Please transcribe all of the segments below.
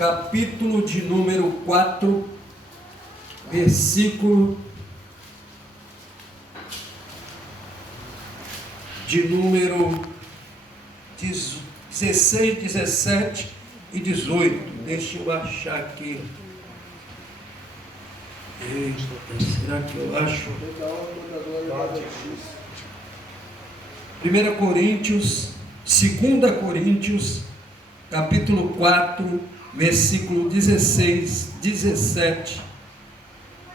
capítulo de número 4, versículo de número 16, 17 e 18. Deixa eu achar aqui. Eita, será que eu acho? 1 Coríntios, 2 Coríntios, capítulo 4, versículo 16, 17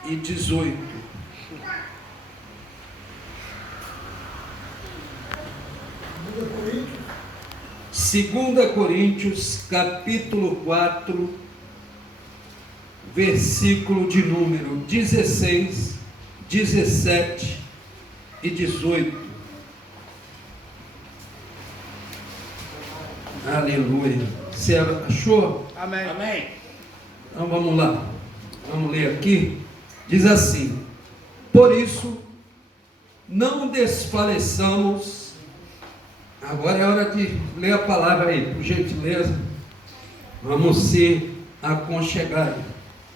e 18. Segunda Coríntios, capítulo 4, versículo de número 16, 17 e 18. Aleluia. Você achou? Amém. Amém. Então vamos lá. Vamos ler aqui. Diz assim: por isso, não desfaleçamos. Agora é hora de ler a palavra aí, por gentileza. Vamos se aconchegar.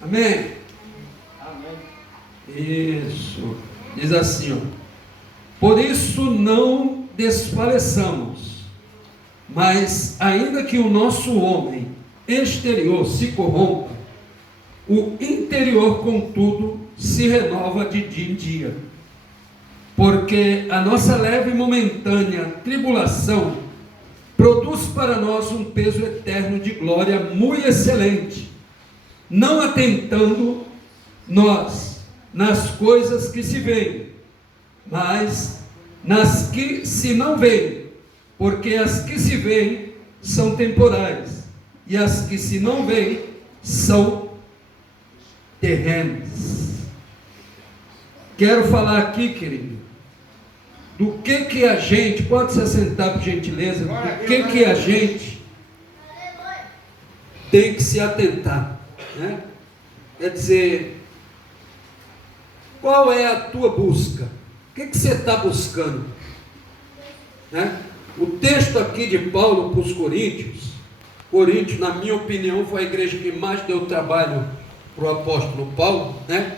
Amém? Amém. Isso. Diz assim, ó: por isso não desfaleçamos, mas ainda que o nosso homem exterior se corrompa, o interior, contudo, se renova de dia em dia. Porque a nossa leve e momentânea tribulação produz para nós um peso eterno de glória muito excelente, não atentando nós nas coisas que se veem, mas nas que se não veem, porque as que se veem são temporais, e as que se não veem são terrenas. Quero falar aqui, querido, do que a gente, pode se assentar por gentileza, do que a gente tem que se atentar, né? Quer dizer, qual é a tua busca? O que você está buscando? Né? O texto aqui de Paulo para os Coríntios, na minha opinião, foi a igreja que mais deu trabalho para o apóstolo Paulo, né?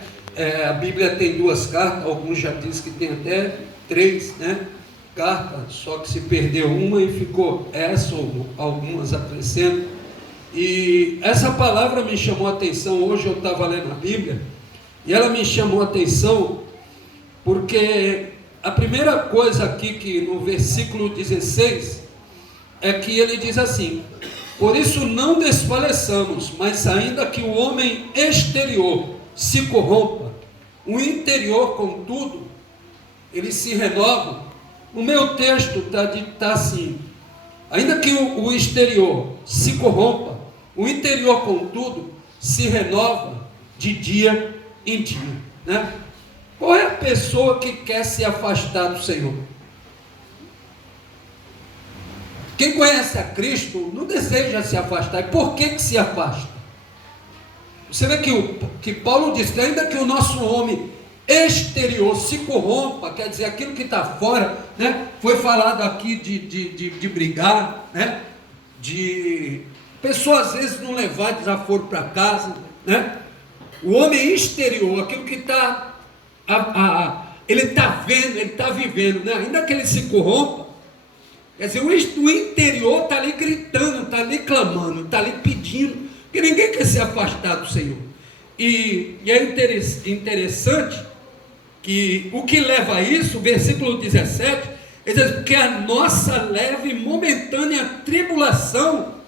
A Bíblia tem 2 cartas, alguns já dizem que tem até 3, né? Cartas, só que se perdeu uma e ficou essa ou algumas acrescentam. E essa palavra me chamou a atenção. Hoje eu estava lendo a Bíblia e ela me chamou a atenção porque a primeira coisa aqui, que no versículo 16, é que ele diz assim: por isso não desfaleçamos, mas ainda que o homem exterior se corrompa, o interior, contudo, ele se renova. No meu texto está assim: ainda que o exterior se corrompa, o interior, contudo, se renova de dia em dia, né? Qual é a pessoa que quer se afastar do Senhor? Quem conhece a Cristo não deseja se afastar. E por que se afasta? Você vê que Paulo diz que ainda que o nosso homem exterior se corrompa, quer dizer, aquilo que está fora, né? Foi falado aqui de brigar, né? De pessoas às vezes não levar desaforo para casa, né? O homem exterior, aquilo que está, ele está vendo, ele está vivendo, né? Ainda que ele se corrompa, quer dizer, o interior está ali gritando, está ali clamando, está ali pedindo, porque ninguém quer se afastar do Senhor. E é interessante que o que leva a isso, o versículo 17, ele diz: porque a nossa leve e momentânea tribulação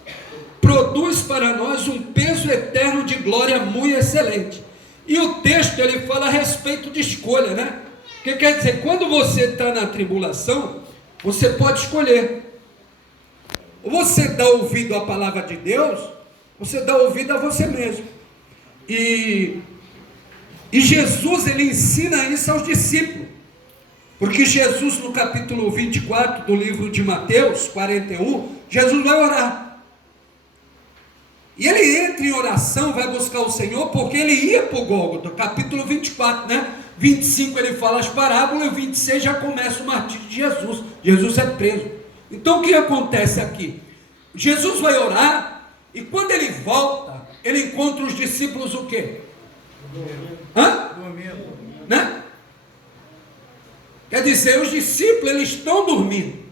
produz para nós um peso eterno de glória muito excelente. E o texto ele fala a respeito de escolha, né? Que quer dizer, quando você está na tribulação, você pode escolher. Ou você dá ouvido à palavra de Deus, você dá ouvido a você mesmo. E Jesus, ele ensina isso aos discípulos. Porque Jesus, no capítulo 24 do livro de Mateus 41, Jesus vai orar. E ele entra em oração, vai buscar o Senhor, porque ele ia para o Gólgota, capítulo 24, né? 25 ele fala as parábolas, e 26 já começa o martírio de Jesus. Jesus é preso. Então o que acontece aqui? Jesus vai orar, e quando ele volta, ele encontra os discípulos o quê? Dormindo. Né? Quer dizer, os discípulos, eles estão dormindo.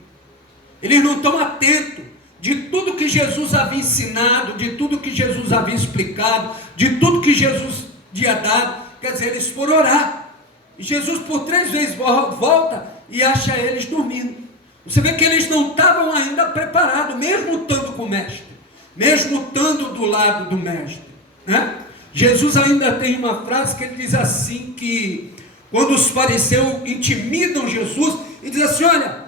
Eles não estão atentos de tudo que Jesus havia ensinado, de tudo que Jesus havia explicado, de tudo que Jesus tinha dado. Quer dizer, eles foram orar. E Jesus por 3 vezes volta e acha eles dormindo. Você vê que eles não estavam ainda preparados, mesmo estando com o mestre, mesmo estando do lado do mestre, né? Jesus ainda tem uma frase que ele diz assim, que quando os fariseus intimidam Jesus, e diz assim: olha,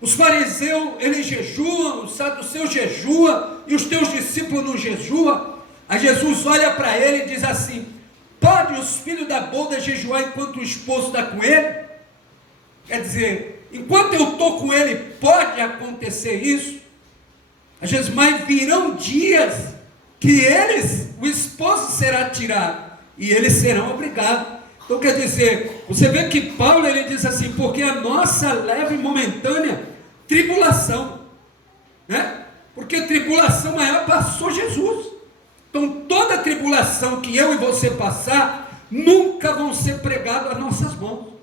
os fariseus, eles jejuam, os saduceus jejuam, e os teus discípulos não jejuam. Aí Jesus olha para ele e diz assim: pode os filhos da boda jejuar enquanto o esposo está com ele? Quer dizer, enquanto eu estou com ele, pode acontecer isso? Às vezes, mas virão dias que o esposo será tirado, e eles serão obrigados. Então quer dizer, você vê que Paulo, ele diz assim: porque a nossa leve e momentânea tribulação, né? Porque a tribulação maior passou Jesus. Então toda tribulação que eu e você passar, nunca vão ser pregados às nossas mãos.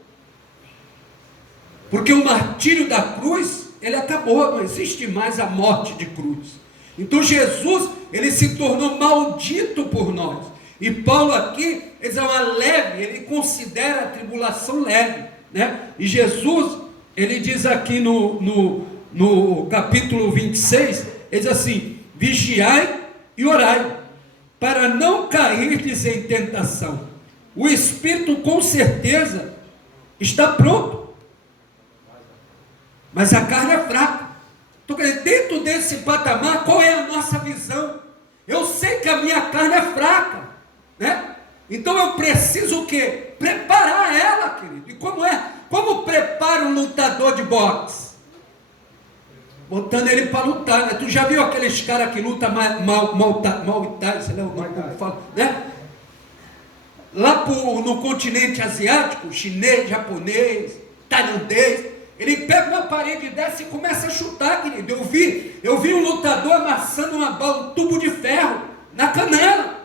Porque o martírio da cruz, ele acabou, não existe mais a morte de cruz. Então Jesus, ele se tornou maldito por nós. E Paulo aqui, ele é uma leve, ele considera a tribulação leve, né? E Jesus, ele diz aqui no capítulo 26, ele diz assim: vigiai e orai, para não cairdes em tentação. O espírito com certeza está pronto, mas a carne é fraca. Então, dentro desse patamar, qual é a nossa visão? Eu sei que a minha carne é fraca, né? Então eu preciso o quê? Preparar ela, querido. E como é? Como prepara um lutador de boxe? Botando ele para lutar, né? Tu já viu aqueles caras que lutam Muay Thai, sei lá como fala, né? Lá no continente asiático, chinês, japonês, tailandês, ele pega uma parede dessa e começa a chutar, querido. Eu vi um lutador amassando uma bola, um tubo de ferro na canela.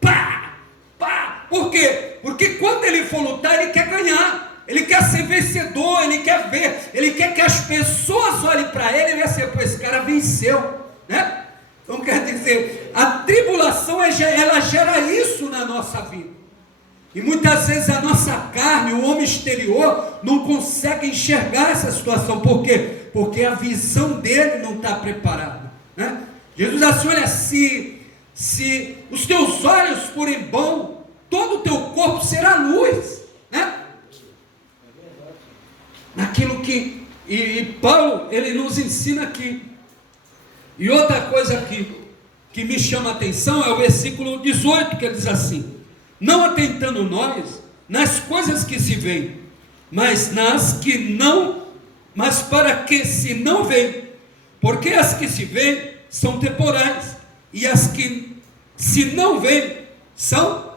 Pá! Pá! Por quê? Porque quando ele for lutar, ele quer ganhar. Ele quer ser vencedor, ele quer ver, ele quer que as pessoas olhem para ele e vejam assim: esse cara venceu, né? Então quer dizer, a tribulação, ela gera isso na nossa vida. E muitas vezes a nossa carne, o homem exterior, não consegue enxergar essa situação. Por quê? Porque a visão dele não está preparada, né? Jesus assim: olha, se os teus olhos forem bons, todo o teu corpo será luz, né? Naquilo que... E Paulo, ele nos ensina aqui. E outra coisa que me chama a atenção é o versículo 18, que ele diz assim: não atentando nós nas coisas que se veem, mas nas que não, mas para que se não veem, porque as que se veem são temporais, e as que se não veem são.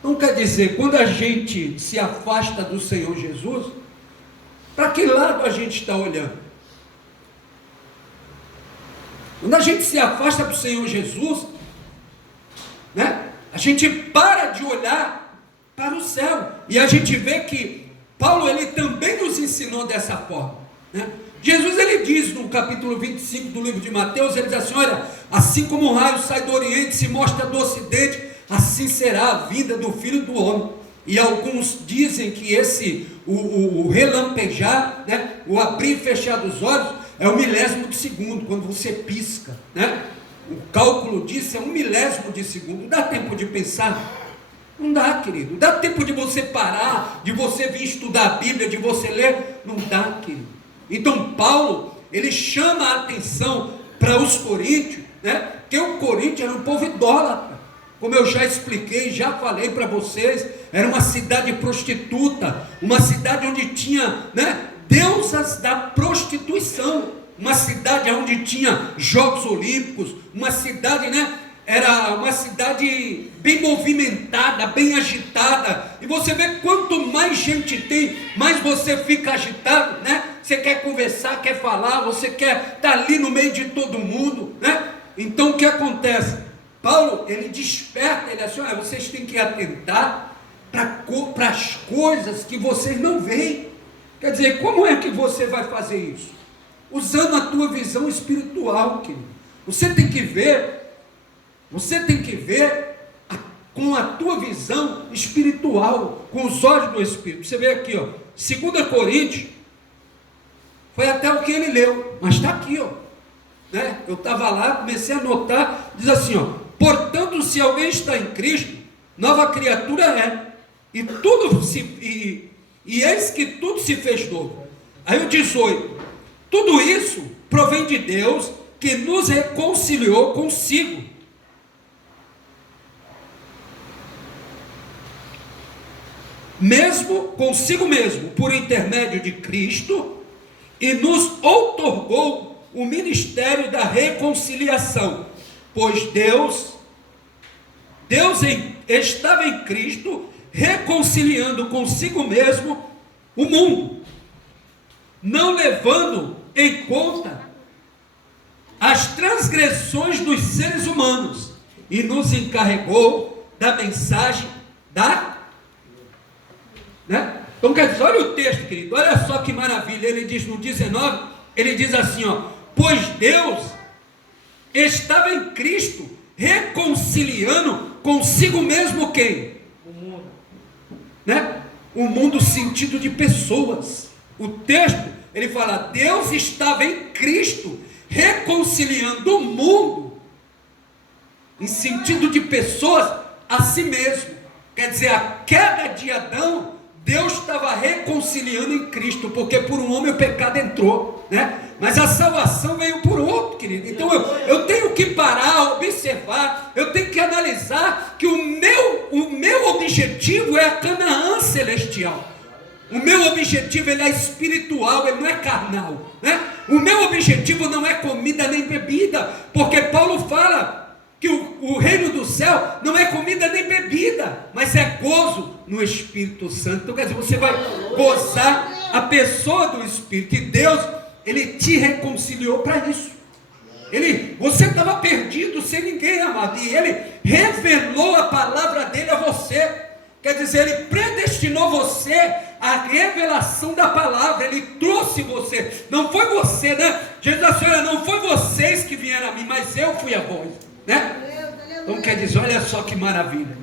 Então quer dizer, quando a gente se afasta do Senhor Jesus, para que lado a gente está olhando? Quando a gente se afasta do Senhor Jesus, né? A gente para de olhar para o céu, e a gente vê que Paulo, ele também nos ensinou dessa forma, né? Jesus, ele diz no capítulo 25 do livro de Mateus, ele diz assim: olha, assim como o raio sai do oriente e se mostra do ocidente, assim será a vinda do Filho do Homem. E alguns dizem que o relampejar, né, o abrir e fechar dos olhos, é o milésimo de segundo, quando você pisca, né? O cálculo disso é 1 milésimo de segundo. Dá tempo de pensar? Não dá, querido. Dá tempo de você parar, de você vir estudar a Bíblia, de você ler? Não dá, querido. Então Paulo, ele chama a atenção para os coríntios, né? Que o Coríntios era um povo idólatra. Como eu já expliquei, já falei para vocês, era uma cidade prostituta, uma cidade onde tinha, né, deusas da prostituição, uma cidade onde tinha Jogos Olímpicos, uma cidade, né, era uma cidade bem movimentada, bem agitada. E você vê, quanto mais gente tem, mais você fica agitado, né? Você quer conversar, quer falar, você quer estar ali no meio de todo mundo, né? Então o que acontece? Paulo, ele desperta, ele assim, olha, vocês têm que atentar para as coisas que vocês não veem. Quer dizer, como é que você vai fazer isso? Usando a tua visão espiritual, querido. Você tem que ver com a tua visão espiritual, com os olhos do Espírito. Você vê aqui, ó, 2 Coríntios, foi até o que ele leu, mas está aqui, ó, né? Eu estava lá, comecei a anotar, diz assim, ó, portanto, se alguém está em Cristo, nova criatura é, e eis que tudo se fez novo. Aí o 18, tudo isso provém de Deus, que nos reconciliou consigo. Mesmo consigo mesmo, por intermédio de Cristo, e nos outorgou o ministério da reconciliação, pois Deus estava em Cristo, reconciliando consigo mesmo o mundo, não levando em conta as transgressões dos seres humanos, e nos encarregou da mensagem né? Então quer dizer, olha o texto, querido, olha só que maravilha, ele diz no 19, ele diz assim, ó, pois Deus estava em Cristo, reconciliando consigo mesmo quem? O mundo, né? O mundo sentido de pessoas. O texto, ele fala, Deus estava em Cristo, reconciliando o mundo, em sentido de pessoas, a si mesmo. Quer dizer, a queda de Adão, Deus estava reconciliando em Cristo, porque por um homem o pecado entrou, né? Mas a salvação veio por outro, querido. Então eu tenho que parar, observar, eu tenho que analisar que o meu objetivo é a Canaã celestial. O meu objetivo, ele é espiritual, ele não é carnal, né? O meu objetivo não é comida nem bebida, porque Paulo fala que o reino do céu não é comida nem bebida, mas é gozo no Espírito Santo. Então quer dizer, você vai gozar a pessoa do Espírito, que Deus, ele te reconciliou para isso. Você estava perdido, sem ninguém, amado, e ele revelou a palavra dele a você. Quer dizer, ele predestinou você à revelação da palavra, ele trouxe você, não foi você, né? Jesus disse, olha, não foi vocês que vieram a mim, mas eu fui a vós, né? Então quer dizer, olha só que maravilha,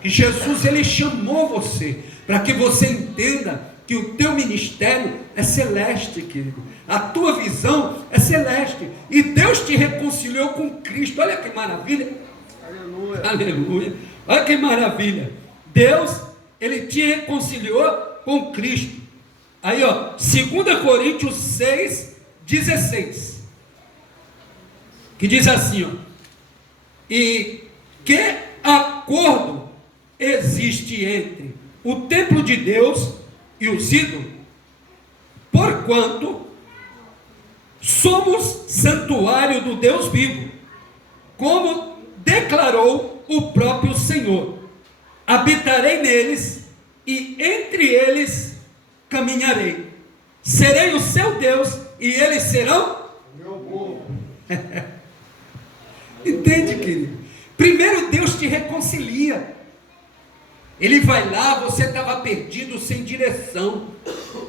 que Jesus, ele chamou você, para que você entenda que o teu ministério é celeste, querido, a tua visão é celeste, e Deus te reconciliou com Cristo. Olha que maravilha, aleluia, aleluia, olha que maravilha, Deus, ele te reconciliou com Cristo. Aí ó, 2 Coríntios 6, 16, que diz assim, ó, e que acordo existe entre o templo de Deus e os ídolos, porquanto somos santuário do Deus vivo, como declarou o próprio Senhor, habitarei neles e entre eles caminharei, serei o seu Deus e eles serão meu povo. Entende, querido? Primeiro Deus te reconcilia, ele vai lá, você estava perdido, sem direção,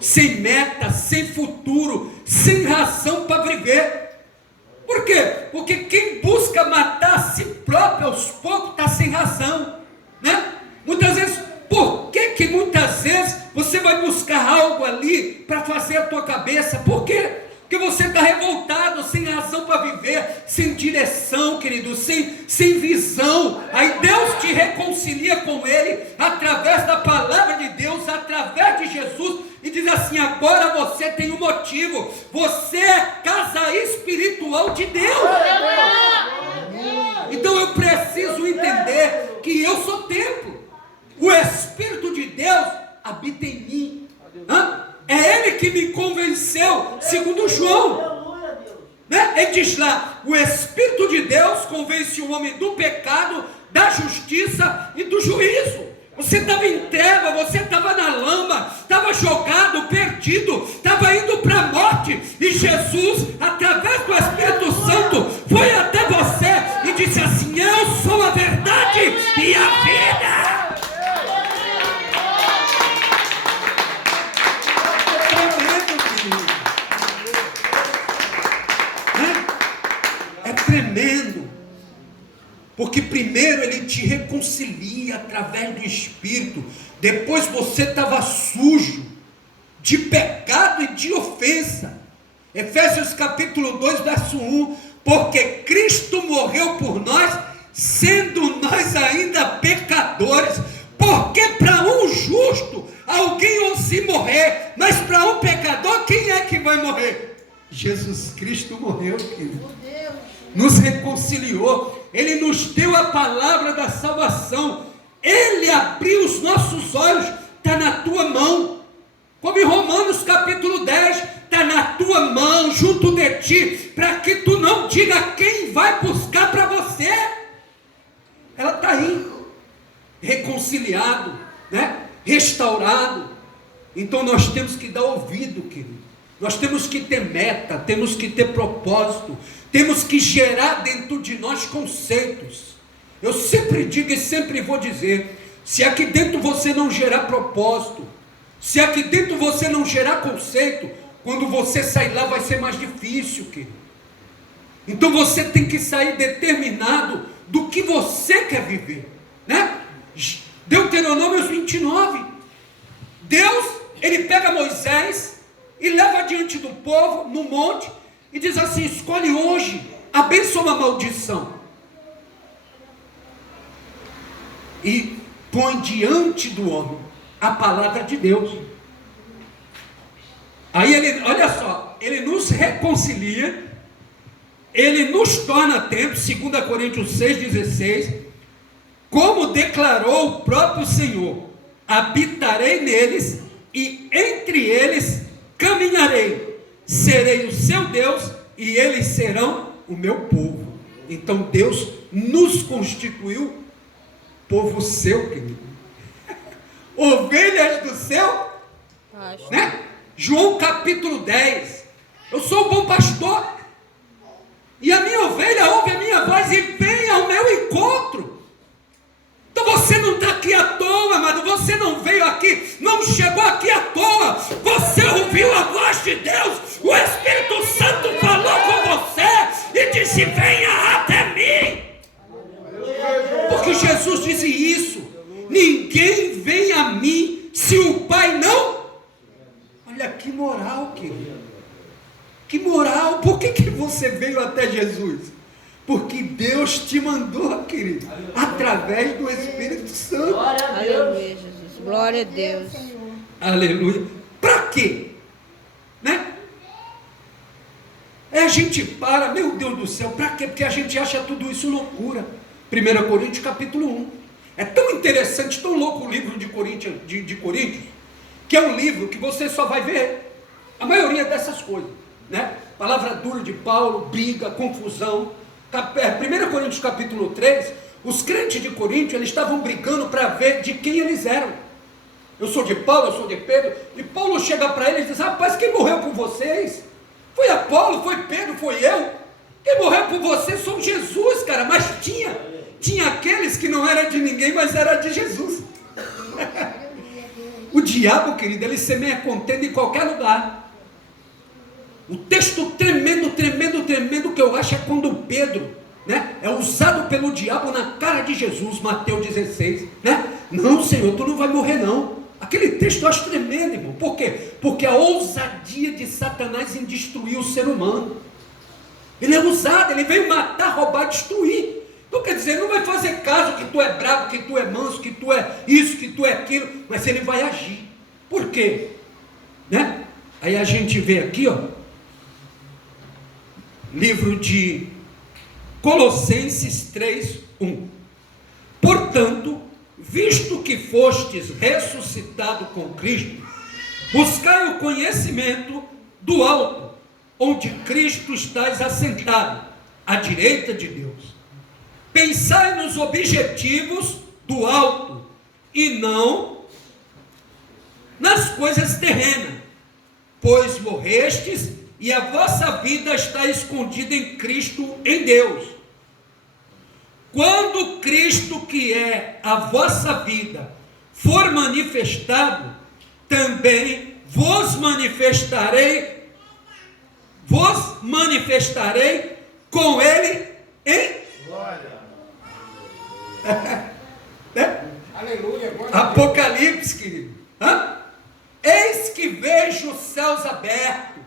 sem meta, sem futuro, sem razão para viver. Por quê? Porque quem busca matar a si próprio aos poucos está sem razão, né? Muitas vezes, por que muitas vezes você vai buscar algo ali para fazer a tua cabeça? Por quê? Porque você está revoltado, sem razão para viver, sem direção, querido, sem visão. Aí Deus te reconcilia com Ele, através da palavra de Deus, através de Jesus, e diz assim, agora você tem um motivo, você é casa espiritual de Deus. Então eu preciso entender que eu sou templo, o Espírito de Deus habita em mim. É Ele que me convenceu, segundo João, né? Ele diz lá, o Espírito de Deus convence o homem do pecado, da justiça e do juízo. Você estava em treva, você estava na lama, estava jogado, perdido, estava indo para a morte, e Jesus, através do Espírito Santo, foi até você tremendo. Porque primeiro ele te reconcilia através do Espírito. Depois você estava sujo de pecado e de ofensa. Efésios capítulo 2, verso 1. Porque Cristo morreu por nós, sendo nós ainda pecadores. Porque para um justo, alguém ouça morrer. Mas para um pecador, quem é que vai morrer? Jesus Cristo morreu, querido. Nos reconciliou. Ele nos deu a palavra da salvação. Ele abriu os nossos olhos. Está na tua mão. Como em Romanos capítulo 10. Está na tua mão, junto de ti. Para que tu não diga quem vai buscar para você. Ela está aí. Reconciliado, né? Restaurado. Então nós temos que dar ouvido, querido. Nós temos que ter meta. Temos que ter propósito. Temos que gerar dentro de nós conceitos. Eu sempre digo e sempre vou dizer, se aqui dentro você não gerar propósito, se aqui dentro você não gerar conceito, quando você sair lá vai ser mais difícil, querido. Então você tem que sair determinado do que você quer viver, né? Deuteronômio 29. Deus, ele pega Moisés e leva diante do povo, no monte, e diz assim: escolhe hoje a bênção ou a maldição. E põe diante do homem a palavra de Deus. Aí ele, olha só, ele nos reconcilia, ele nos torna templo, 2 Coríntios 6,16, como declarou o próprio Senhor: habitarei neles e entre eles caminharei. Serei o seu Deus e eles serão o meu povo. Então Deus nos constituiu povo seu, querido. Ovelhas do seu, né? João capítulo 10. Eu sou o bom pastor. E a minha ovelha ouve a minha voz e vem ao meu encontro. Então você não está aqui à toa, amado. Você não veio aqui, não chegou aqui à toa. Você ouviu a voz de Deus. O Espírito Santo falou com você e disse: venha até mim. Porque Jesus disse isso: ninguém vem a mim se o Pai não. Olha que moral, querido. Que moral. Por que você veio até Jesus? Porque Deus te mandou, querido, através do Espírito Santo. Aleluia, Jesus. Glória a Deus. Aleluia. Para quê? Né? A gente para, meu Deus do céu, para quê? Porque a gente acha tudo isso loucura. 1 Coríntios capítulo 1. É tão interessante, tão louco o livro de Coríntios, que é um livro que você só vai ver a maioria dessas coisas, né? Palavra dura de Paulo, briga, confusão. 1 Coríntios capítulo 3, os crentes de Corinto, eles estavam brigando para ver de quem eles eram. Eu sou de Paulo, eu sou de Pedro. E Paulo chega para eles e diz: rapaz, quem morreu por vocês? Foi Apolo, foi Pedro, foi eu. Quem morreu por vocês foi Jesus, cara. Mas tinha aqueles que não eram de ninguém, mas era de Jesus. O diabo, querido, ele semeia contenda em qualquer lugar. O texto tremendo que eu acho é quando Pedro, né, é usado pelo diabo na cara de Jesus, Mateus 16, né? Não, Senhor, tu não vai morrer não. Aquele texto eu acho tremendo, irmão. Por quê? Porque a ousadia de Satanás em destruir o ser humano. Ele é usado, ele veio matar, roubar, destruir. Então quer dizer, ele não vai fazer caso que tu é bravo, que tu é manso, que tu é isso, que tu é aquilo, mas ele vai agir. Por quê? Né? Aí a gente vê aqui, ó, livro de Colossenses 3:1. Portanto, visto que fostes ressuscitado com Cristo, buscai o conhecimento do alto, onde Cristo estás assentado, à direita de Deus. Pensai nos objetivos do alto, e não nas coisas terrenas, pois morrestes, e a vossa vida está escondida em Cristo, em Deus. Quando Cristo, que é a vossa vida, for manifestado, também vos manifestarei com Ele Né? Aleluia. Apocalipse, querido. Eis que vejo os céus abertos,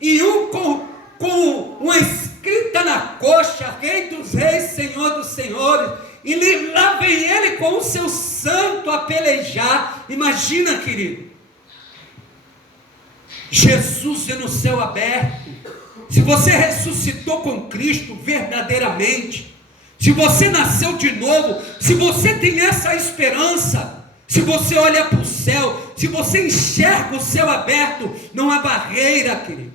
e um com uma escrita na coxa, Rei dos Reis, Senhor dos Senhores, e lá vem ele com o seu santo a pelejar. Imagina, querido, Jesus é no céu aberto. Se você ressuscitou com Cristo verdadeiramente, se você nasceu de novo, se você tem essa esperança, se você olha para o céu, se você enxerga o céu aberto, não há barreira, querido.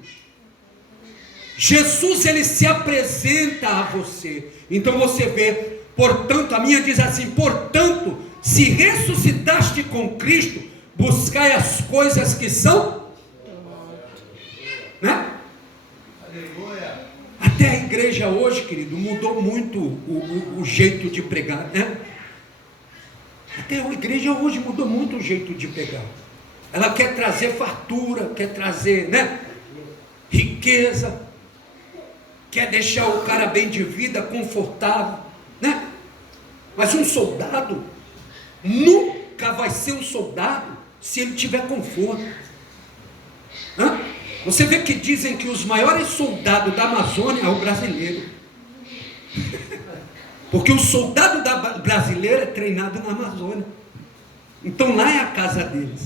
Jesus, ele se apresenta a você. Então você vê, portanto, a minha diz assim: portanto, se ressuscitaste com Cristo, buscai as coisas que são, né? Aleluia. Até a igreja hoje, querido, mudou muito o jeito de pregar, né? Até a igreja hoje mudou muito o jeito de pregar. Ela quer trazer fartura, quer trazer, né, riqueza, quer deixar o cara bem de vida, confortável, né? Mas um soldado nunca vai ser um soldado se ele tiver conforto. Você vê que dizem que os maiores soldados da Amazônia é o brasileiro. Porque o soldado brasileiro é treinado na Amazônia. Então lá é a casa deles.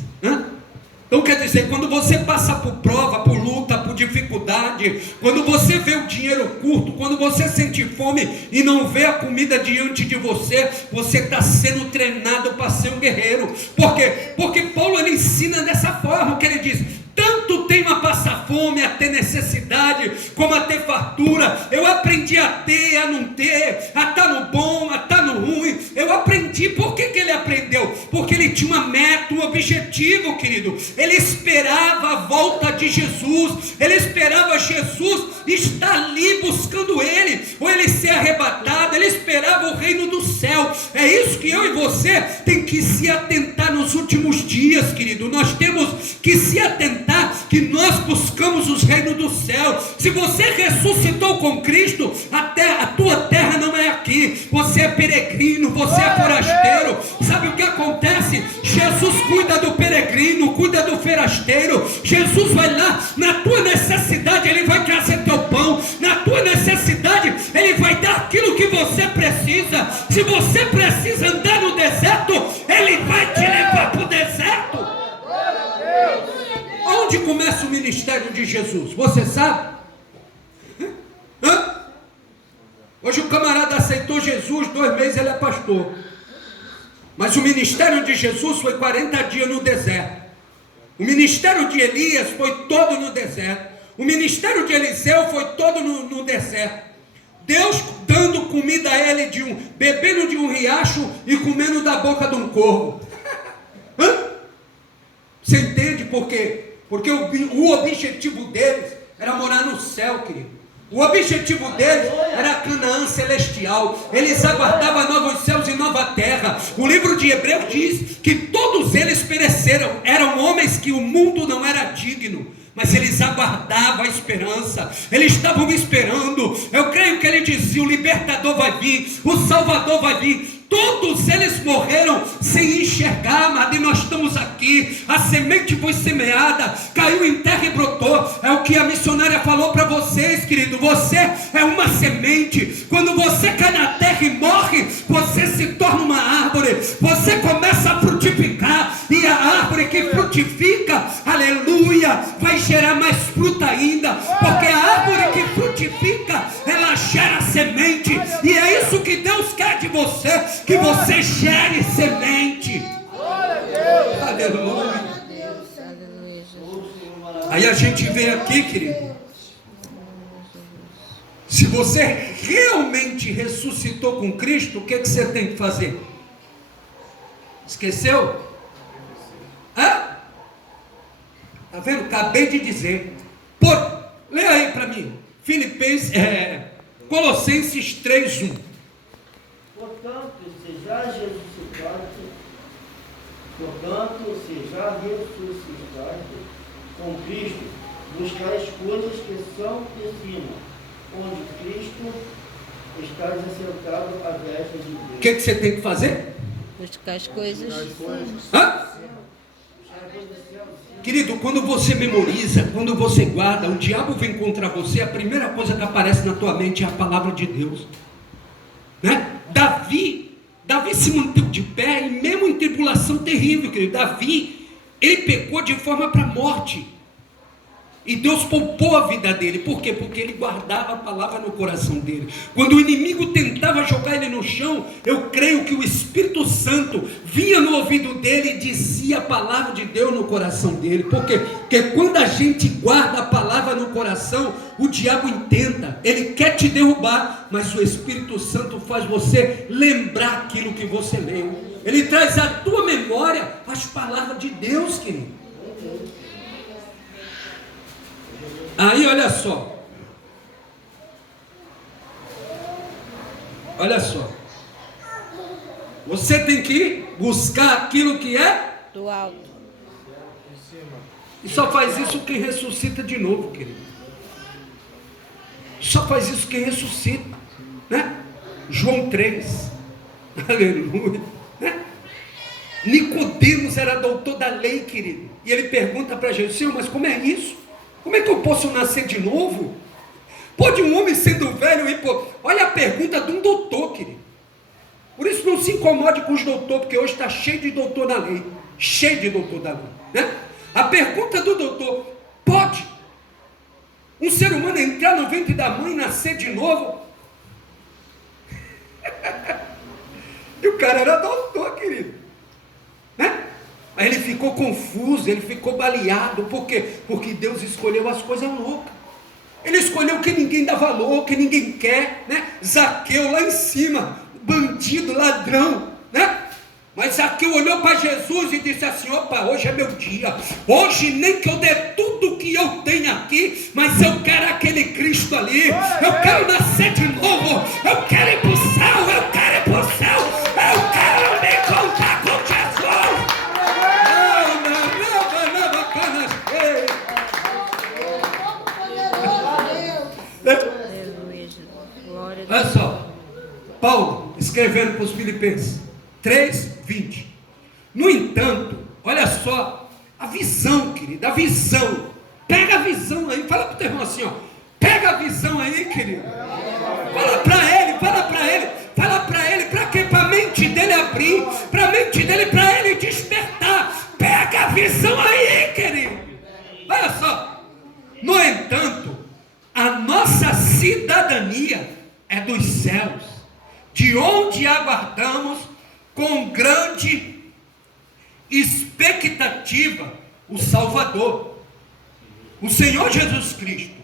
Então quer dizer, quando você passa por prova, por luta, por dificuldade, quando você vê o dinheiro curto, quando você sente fome e não vê a comida diante de você, você está sendo treinado para ser um guerreiro. Por quê? Porque Paulo, ele ensina dessa forma, que ele diz: tanto tenho a passar fome, a ter necessidade, como a ter fartura. Eu aprendi a ter, a não ter, a estar no bom, a estar no ruim. Eu aprendi. Por que ele aprendeu? Porque ele tinha uma meta, um objetivo, querido. Ele esperava a volta de Jesus. Ele esperava Jesus estar ali buscando ele, ou ele ser arrebatado. Ele esperava o reino do céu. É isso que eu e você tem que se atentar nos últimos dias, querido. Nós temos que se atentar que nós buscamos os reinos do céu. Se você ressuscitou com Cristo, a tua terra não é aqui. Você é peregrino, você é forasteiro. Sabe o que acontece? Jesus cuida do peregrino, cuida do forasteiro. Jesus vai lá, na tua necessidade ele vai trazer teu pão. Na tua necessidade ele vai dar aquilo que você precisa. Se você precisa andar no deserto, ele vai te levar para o deserto. Onde começa o ministério de Jesus? Você sabe? Hoje o camarada aceitou Jesus, 2 meses ele é pastor. Mas o ministério de Jesus foi 40 dias no deserto. O ministério de Elias foi todo no deserto. O ministério de Eliseu foi todo no deserto. Deus dando comida a ele, bebendo de um riacho e comendo da boca de um corvo. Você entende por quê? Porque o objetivo deles era morar no céu, querido. O objetivo deles era a Canaã celestial. Eles aguardavam novos céus e nova terra. O livro de Hebreus diz que todos eles pereceram. Eram homens que o mundo não era digno, mas eles aguardavam a esperança. Eles estavam esperando. Eu creio que ele dizia: o libertador vai vir, o salvador vai vir. Todos eles morreram sem enxergar, mas nós estamos aqui. A semente foi semeada, caiu em terra e brotou. É o que a missionária falou para vocês, querido. Você é uma semente. Quando você cai na terra e morre, você se torna uma árvore. Você começa a frutificar. E a árvore que frutifica, aleluia, vai gerar mais fruta ainda. Porque a árvore que frutifica, ela gera semente. E é isso que Deus quer de você. Que você gere semente. Aleluia. Aí a gente vem aqui, querido. Se você realmente ressuscitou com Cristo, o que você tem que fazer? Esqueceu? Tá vendo? Acabei de dizer. Lê aí para mim. Colossenses 3:1. Portanto, se já ressuscitaste com Cristo, buscai as coisas que são de cima, onde Cristo buscar acertado a veste de Deus. O que você tem que fazer? Buscar as coisas. Hã? Querido, quando você memoriza, quando você guarda, o diabo vem contra você, a primeira coisa que aparece na tua mente é a palavra de Deus, né? Davi se manteve de pé, e mesmo em tribulação terrível, querido, Davi, ele pecou de forma para a morte, e Deus poupou a vida dele. Por quê? Porque ele guardava a palavra no coração dele. Quando o inimigo tentava jogar ele no chão, eu creio que o Espírito Santo vinha no ouvido dele e dizia a palavra de Deus no coração dele. Por quê? Porque quando a gente guarda a palavra no coração, o diabo intenta, ele quer te derrubar, mas o Espírito Santo faz você lembrar aquilo que você leu. Ele traz à tua memória as palavras de Deus, querido. Aí olha só, você tem que buscar aquilo que é Do alto. e só faz isso quem ressuscita de novo, querido. Só faz isso quem ressuscita, né? João 3, aleluia, né? Nicodemos era doutor da lei, querido, e ele pergunta para Jesus: Senhor, mas como é isso? Como é que eu posso nascer de novo? Pode um homem sendo velho ir por... Olha a pergunta de um doutor, querido. Por isso não se incomode com os doutores, porque hoje está cheio de doutor na lei. Cheio de doutor da lei, né? A pergunta do doutor: pode um ser humano entrar no ventre da mãe e nascer de novo? E o cara era doutor, querido, né? Aí ele ficou confuso, ele ficou baleado. Por quê? Porque Deus escolheu as coisas loucas. Ele escolheu o que ninguém dá valor, o que ninguém quer, né? Zaqueu lá em cima, bandido, ladrão, né? Mas Zaqueu olhou para Jesus e disse assim: opa, hoje é meu dia. Hoje nem que eu dê tudo que eu tenho aqui, mas eu quero aquele Cristo ali. Eu quero nascer de novo. Eu quero ir para o céu, eu quero ir para o céu. Eu quero me encontrar com Jesus. Aleluia, Jesus. Glória a Deus. Olha só, Paulo escrevendo para os Filipenses 3:20. No entanto, olha só a visão, querido, a visão. Pega a visão aí, fala para o teu irmão assim, ó. Pega a visão aí, querido. Fala para ele, para quê? Para a mente dele abrir, para a mente dele, para ele despertar. Pega a visão aí, querido. Olha só. No entanto, a nossa cidadania é dos céus, de onde aguardamos com grande expectativa o Salvador, o Senhor Jesus Cristo,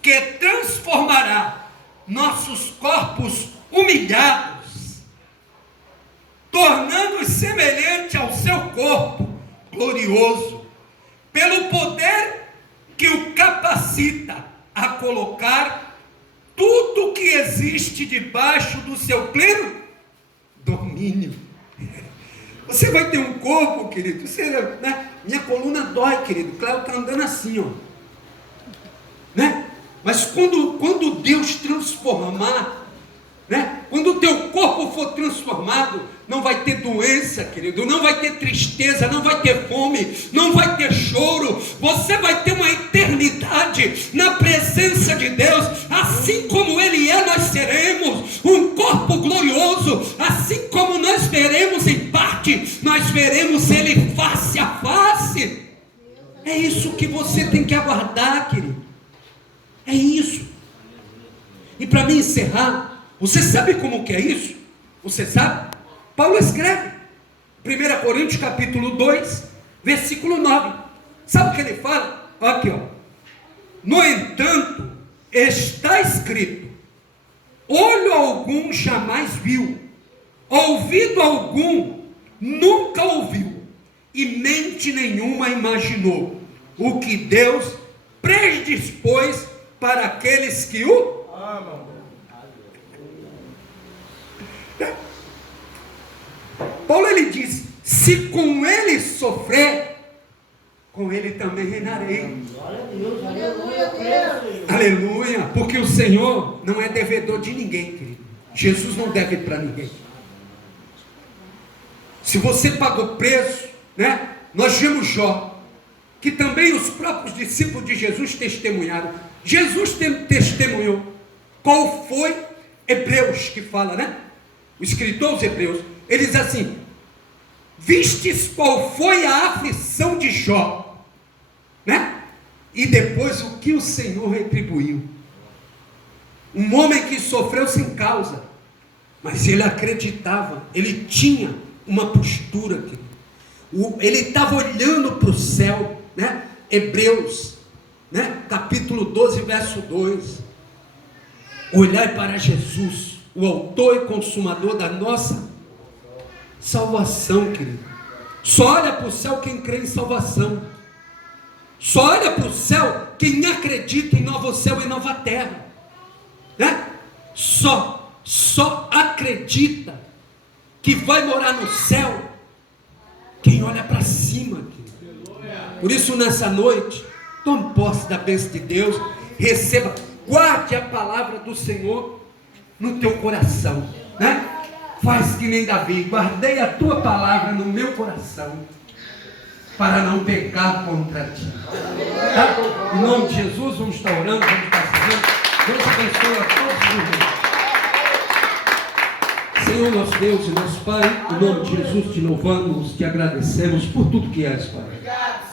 que transformará nossos corpos humilhados, tornando-os semelhante ao seu corpo glorioso, pelo poder que o capacita a colocar tudo que existe debaixo do seu pleno domínio. Você vai ter um corpo, querido, você, né? Minha coluna dói, querido, Cléo está andando assim, ó, né? Mas quando Deus transformar, né? Quando o teu corpo for transformado, não vai ter doença, querido, não vai ter tristeza, não vai ter fome, não vai ter choro. Você vai ter uma eternidade na presença de Deus. Assim como Ele é, nós seremos um corpo glorioso. Assim como nós veremos em parte, nós veremos Ele face a face. É isso que você tem que aguardar, querido. É isso. E para mim encerrar, você sabe como que é isso? Você sabe? Paulo escreve, 1 Coríntios capítulo 2, versículo 9. Sabe o que ele fala? Aqui, ó. No entanto, está escrito: olho algum jamais viu, ouvido algum nunca ouviu, e mente nenhuma imaginou o que Deus predispôs para aqueles que o amam. Paulo ele diz: se com ele sofrer, com ele também reinarei. Glória a Deus, aleluia, Deus. Aleluia, porque o Senhor não é devedor de ninguém, querido. Jesus não deve para ninguém. Se você pagou preço, né? Nós vimos Jó, que também os próprios discípulos de Jesus testemunharam. Jesus testemunhou. Qual foi? Hebreus que fala, né? O escritor aos Hebreus, ele diz assim: vistes qual foi a aflição de Jó, né? E depois o que o Senhor retribuiu. Um homem que sofreu sem causa, mas ele acreditava, ele tinha uma postura, querido. Ele estava olhando para o céu, né? Hebreus, né? Capítulo 12, verso 2. Olhai para Jesus, o autor e consumador da nossa salvação, querido. Só olha para o céu quem crê em salvação. Só olha para o céu quem acredita em novo céu e nova terra, né? Só acredita que vai morar no céu quem olha para cima, querido. Por isso nessa noite, tome posse da bênção de Deus, receba, guarde a palavra do Senhor no teu coração, né? Faz que nem Davi, guardei a tua palavra no meu coração, para não pecar contra ti, tá? Em nome de Jesus, vamos estar orando, vamos estar fazendo. Deus abençoe a todos os irmãos. Senhor nosso Deus e nosso Pai, em nome de Jesus te louvamos, te agradecemos por tudo que és, Pai.